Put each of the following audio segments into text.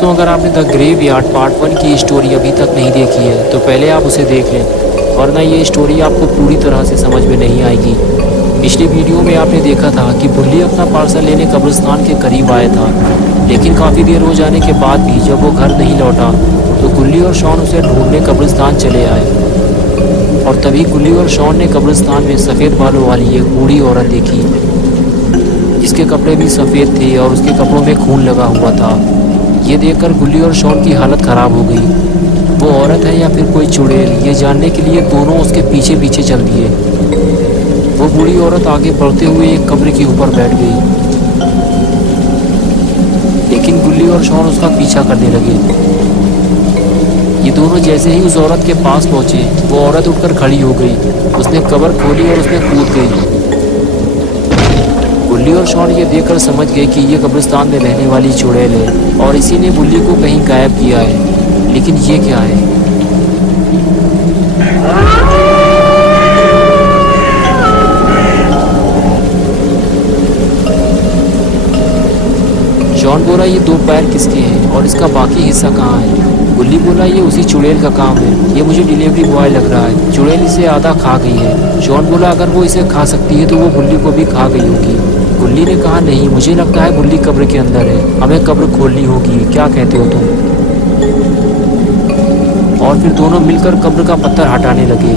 दोस्तों, अगर आपने द ग्रेवयार्ड पार्ट 1 की स्टोरी अभी तक नहीं देखी है तो पहले आप उसे देख लें, वरना ये स्टोरी आपको पूरी तरह से समझ में नहीं आएगी। पिछली वीडियो में आपने देखा था कि बुल्ली अपना पार्सल लेने कब्रिस्तान के करीब आया था, लेकिन काफ़ी देर हो जाने के बाद भी जब वो घर नहीं लौटा तो गुल्ली और शॉन उसे ढूंढने कब्रिस्तान चले आए। और तभी गुल्ली और शॉन ने कब्रिस्तान में सफ़ेद बालों वाली एक बूढ़ी औरत देखी, जिसके कपड़े भी सफ़ेद थे और उसके कपड़ों में खून लगा हुआ था। ये देखकर गुल्ली और शॉन की हालत ख़राब हो गई। वो औरत है या फिर कोई चुड़ैल, ये जानने के लिए दोनों उसके पीछे पीछे चल दिए। वो बूढ़ी औरत आगे बढ़ते हुए एक कब्र के ऊपर बैठ गई, लेकिन गुल्ली और शॉन उसका पीछा करने लगे। ये दोनों जैसे ही उस औरत के पास पहुंचे, वो औरत उठकर खड़ी हो गई। उसने कब्र खोली और उसमें कूद गई। बुल्ली और शॉन ये देखकर समझ गए कि ये कब्रिस्तान में रहने वाली चुड़ैल है और इसी ने बुल्ली को कहीं गायब किया है। लेकिन ये क्या है? शॉन बोला, ये दो पैर किसके हैं और इसका बाकी हिस्सा कहाँ है? बुल्ली बोला, ये उसी चुड़ैल का काम है, ये मुझे डिलीवरी बॉय लग रहा है। चुड़ैल इसे आधा खा गई है। शॉन बोला, अगर वो इसे खा सकती है तो वो बुल्ली को भी खा गई होगी। बुल्ली ने कहा, नहीं, मुझे लगता है बुल्ली कब्र के अंदर है, हमें कब्र खोलनी होगी, क्या कहते हो तुम? और फिर दोनों मिलकर कब्र का पत्थर हटाने लगे।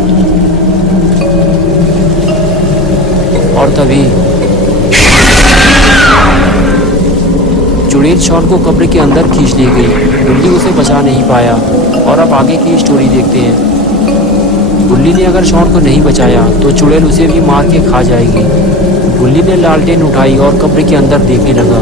और तभी चुड़ैल शॉन को कब्र के अंदर खींच ली गई। बुल्ली उसे बचा नहीं पाया। और अब आगे की स्टोरी देखते हैं। बुल्ली ने अगर शॉन को नहीं बचाया तो चुड़ैल उसे भी मार के खा जाएगी। बुल्ली ने लालटेन उठाई और कब्र के अंदर देखने लगा,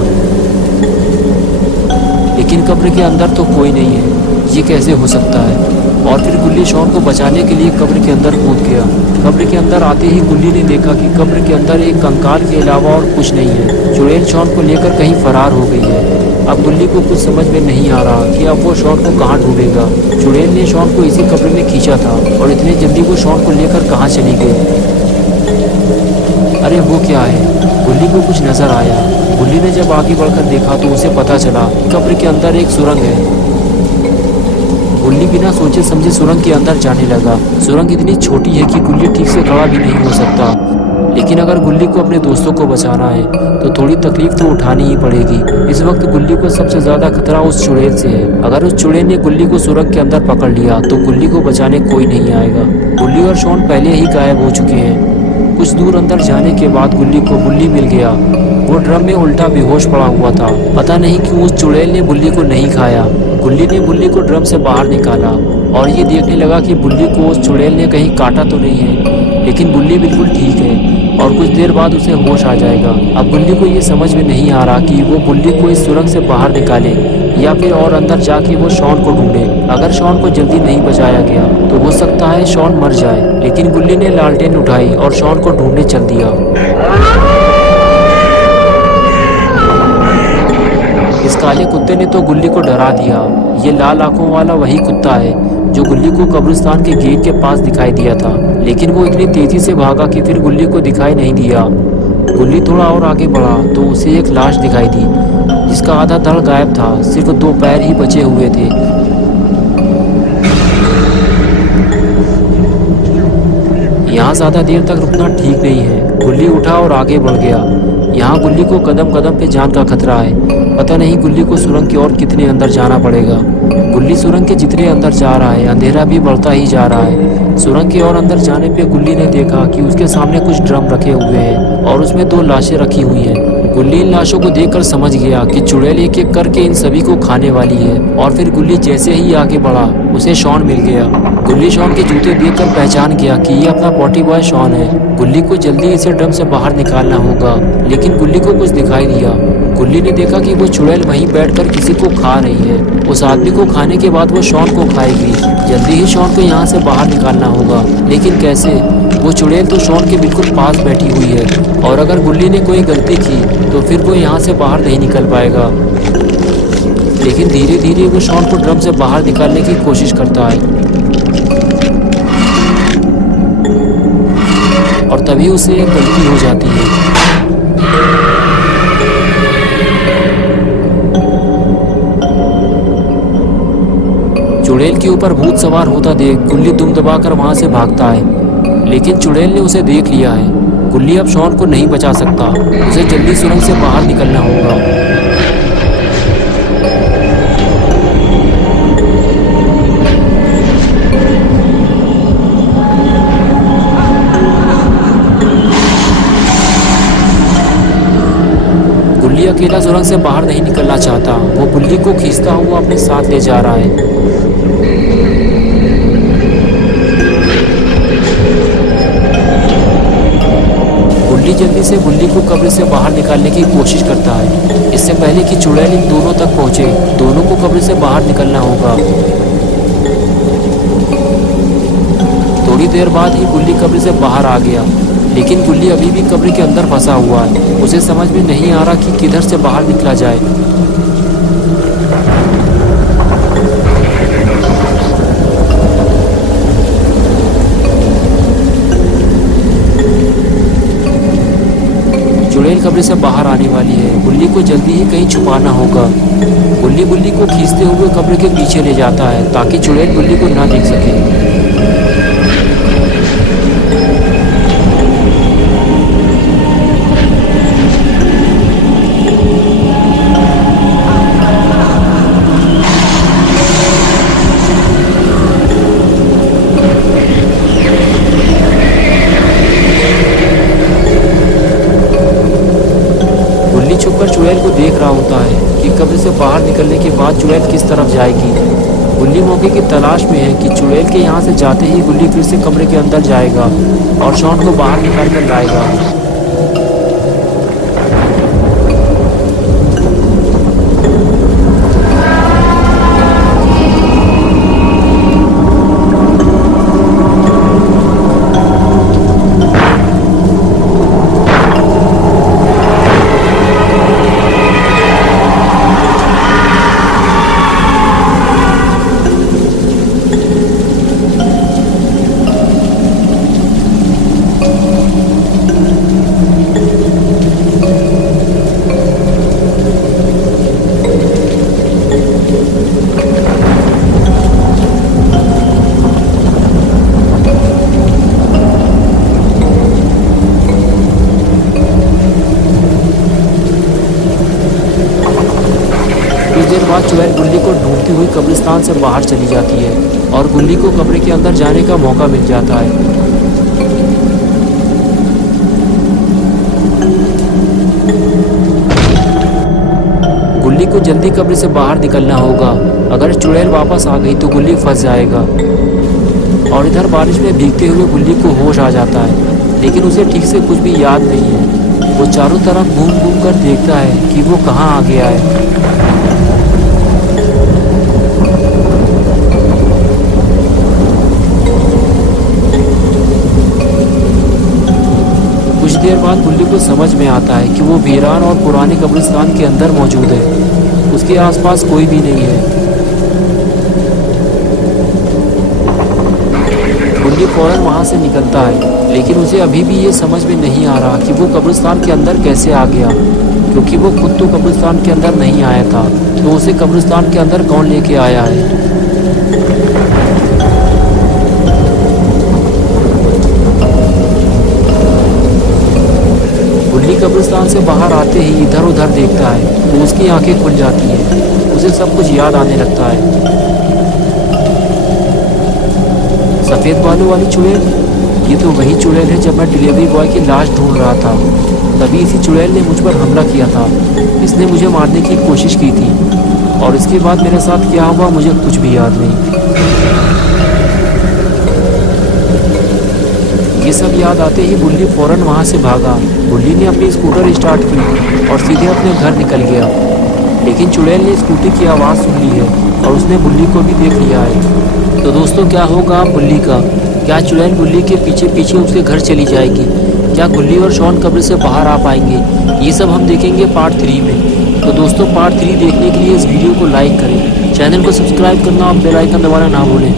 लेकिन कब्र के अंदर तो कोई नहीं है। ये कैसे हो सकता है? और फिर गुल्ली शॉन को बचाने के लिए कब्र के अंदर कूद गया। कब्र के अंदर आते ही गुल्ली ने देखा कि कब्र के अंदर एक कंकाल के अलावा और कुछ नहीं है। चुड़ैल शॉन को लेकर कहीं फरार हो गई है। अब गुल्ली को कुछ समझ में नहीं आ रहा कि अब वो शॉन को कहाँ ढूंढेगा। चुड़ैल ने शॉन को इसी कब्र में खींचा था और इतने जल्दी वो शॉन को लेकर कहाँ चली गई? अरे वो क्या है? गुल्ली को कुछ नजर आया। गुल्ली ने जब आगे बढ़कर देखा तो उसे पता चला कब्र के अंदर एक सुरंग है। गुल्ली बिना सोचे समझे सुरंग के अंदर जाने लगा। सुरंग इतनी छोटी है कि गुल्ली ठीक से खड़ा भी नहीं हो सकता, लेकिन अगर गुल्ली को अपने दोस्तों को बचाना है तो थोड़ी तकलीफ तो उठानी ही पड़ेगी। इस वक्त गुल्ली को सबसे ज्यादा खतरा उस चुड़ैल से है। अगर उस चुड़ैल ने गुल्ली को सुरंग के अंदर पकड़ लिया तो गुल्ली को बचाने कोई नहीं आएगा। गुल्ली और शॉन पहले ही गायब हो चुके हैं। कुछ दूर अंदर जाने के बाद गुल्ली को बुल्ली मिल गया। वो ड्रम में उल्टा बेहोश पड़ा हुआ था। पता नहीं क्यों उस चुड़ैल ने बुल्ली को नहीं खाया। गुल्ली ने बुल्ली को ड्रम से बाहर निकाला और ये देखने लगा कि बुल्ली को उस चुड़ैल ने कहीं काटा तो नहीं है, लेकिन बुल्ली बिल्कुल ठीक है और कुछ देर बाद उसे होश आ जाएगा। अब बुल्ली को ये समझ में नहीं आ रहा कि वो बुल्ली को इस सुरंग से बाहर निकाले या फिर और अंदर जाके वो शॉन को ढूंढे। अगर शॉन को जल्दी नहीं बचाया गया तो हो सकता है शॉन मर जाए। लेकिन गुल्ली ने लालटेन उठाई और शॉन को ढूंढने चल दिया। इस काले कुत्ते ने तो गुल्ली को डरा दिया। ये लाल आंखों वाला वही कुत्ता है जो गुल्ली को कब्रिस्तान के गेट के पास दिखाई दिया था, लेकिन वो इतनी तेजी से भागा कि फिर गुल्ली को दिखाई नहीं दिया। गुल्ली थोड़ा और आगे बढ़ा तो उसे एक लाश दिखाई दी, जिसका आधा धड़ गायब था, सिर्फ दो पैर ही बचे हुए थे। यहाँ ज्यादा देर तक रुकना ठीक नहीं है। गुल्ली उठा और आगे बढ़ गया। यहाँ गुल्ली को कदम कदम पे जान का खतरा है। पता नहीं गुल्ली को सुरंग की ओर कितने अंदर जाना पड़ेगा। गुल्ली सुरंग के जितने अंदर जा रहा है अंधेरा भी बढ़ता ही जा रहा है। सुरंग की ओर अंदर जाने पे गुल्ली ने देखा कि उसके सामने कुछ ड्रम रखे हुए हैं और उसमें दो लाशें रखी हुई हैं। गुल्ली इन लाशों को देखकर समझ गया कि चुड़ैल एक एक करके इन सभी को खाने वाली है। और फिर गुल्ली जैसे ही आगे बढ़ा उसे शॉन मिल गया। गुल्ली शॉन के जूते देखकर पहचान गया कि ये अपना पॉटी बॉय शॉन है। गुल्ली को जल्दी इसे ड्रम से बाहर निकालना होगा, लेकिन गुल्ली को कुछ दिखाई दिया। गुल्ली ने देखा कि वो चुड़ैल वहीं बैठकर किसी को खा रही है। उस आदमी को खाने के बाद वो शॉन को खाएगी। जल्दी ही शॉन को यहाँ से बाहर निकालना होगा, लेकिन कैसे? वो चुड़ैल तो शॉन के बिल्कुल पास बैठी हुई है और अगर गुल्ली ने कोई गलती की तो फिर वो यहाँ से बाहर नहीं निकल पाएगा। लेकिन धीरे धीरे वो शॉन को ड्रम से बाहर निकालने की कोशिश करता है और तभी उसे एक गलती हो जाती है। चुड़ैल के ऊपर भूत सवार होता देख गुल्ली दुम दबाकर वहां से भागता है, लेकिन चुड़ैल ने उसे देख लिया है। गुल्ली अब शॉन को नहीं बचा सकता, उसे जल्दी सुरंग से बाहर निकलना होगा। गुल्ली अकेला सुरंग से बाहर नहीं निकलना चाहता, वो गुल्ली को खींचता हुआ अपने साथ ले जा रहा है। गुल्ली जल्दी से गुल्ली को कब्र से बाहर निकालने की कोशिश करता है। इससे पहले कि चुड़ैल इन दोनों तक पहुंचे, दोनों को कब्र से बाहर निकलना होगा। थोड़ी देर बाद ही गुल्ली कब्र से बाहर आ गया, लेकिन गुल्ली अभी भी कब्र के अंदर फंसा हुआ है। उसे समझ में नहीं आ रहा कि किधर से बाहर निकला जाए। चुड़ैल कब्र से बाहर आने वाली है, गुल्ली को जल्दी ही कहीं छुपाना होगा। गुल्ली को खींचते हुए कब्र के पीछे ले जाता है ताकि चुड़ैल गुल्ली को ना देख सके। छुपकर चुड़ैल को देख रहा होता है कि कब्र से बाहर निकलने के बाद चुड़ैल किस तरफ जाएगी। गुल्ली मौके की तलाश में है कि चुड़ैल के यहाँ से जाते ही गुल्ली फिर से कमरे के अंदर जाएगा और शॉन को बाहर निकाल कर लाएगा। कुछ देर बाद चुड़ैल गुल्ली को ढूंढती हुई कब्रिस्तान से बाहर चली जाती है और गुल्ली को कमरे के अंदर जाने का मौका मिल जाता है। गुल्ली को जल्दी कब्र से बाहर निकलना होगा, अगर चुड़ैल वापस आ गई तो गुल्ली फंस जाएगा। और इधर बारिश में भीगते हुए गुल्ली को होश आ जाता है, लेकिन उसे ठीक से कुछ भी याद नहीं है। वो चारों तरफ घूम घूम कर देखता है कि वो कहाँ आ गया है। कुछ देर बाद गुल्ली को समझ में आता है कि वो वीरान और पुराने कब्रिस्तान के अंदर मौजूद है। उसके आसपास कोई भी नहीं है। गुल्ली फौरन वहाँ से निकलता है, लेकिन उसे अभी भी ये समझ में नहीं आ रहा कि वो कब्रिस्तान के अंदर कैसे आ गया, क्योंकि वो खुद तो कब्रिस्तान के अंदर नहीं आया था, तो उसे कब्रिस्तान के अंदर कौन लेके आया है। गुल्ली कब्रिस्तान से बाहर आते ही इधर उधर देखता है तो उसकी आंखें खुल जाती हैं, उसे सब कुछ याद आने लगता है। सफ़ेद बालों वाली चुड़ैल, ये तो वही चुड़ैल है जब मैं डिलीवरी बॉय की लाश ढूंढ रहा था। तभी इसी चुड़ैल ने मुझ पर हमला किया था। इसने मुझे मारने की कोशिश की थी और इसके बाद मेरे साथ क्या हुआ मुझे कुछ भी याद नहीं। ये सब याद आते ही गुल्ली फौरन वहाँ से भागा। गुल्ली ने अपनी स्कूटर स्टार्ट की और सीधे अपने घर निकल गया, लेकिन चुड़ैल ने स्कूटी की आवाज़ सुन ली है और उसने गुल्ली को भी देख लिया है। तो दोस्तों, क्या होगा गुल्ली का? क्या चुड़ैल गुल्ली के पीछे पीछे उसके घर चली जाएगी? क्या गुल्ली और शॉन कब्र से बाहर आ पाएंगे? ये सब हम देखेंगे पार्ट 3 में। तो दोस्तों, पार्ट 3 देखने के लिए इस वीडियो को लाइक करें, चैनल को सब्सक्राइब करना और बेल आइकन दबाना ना भूलें।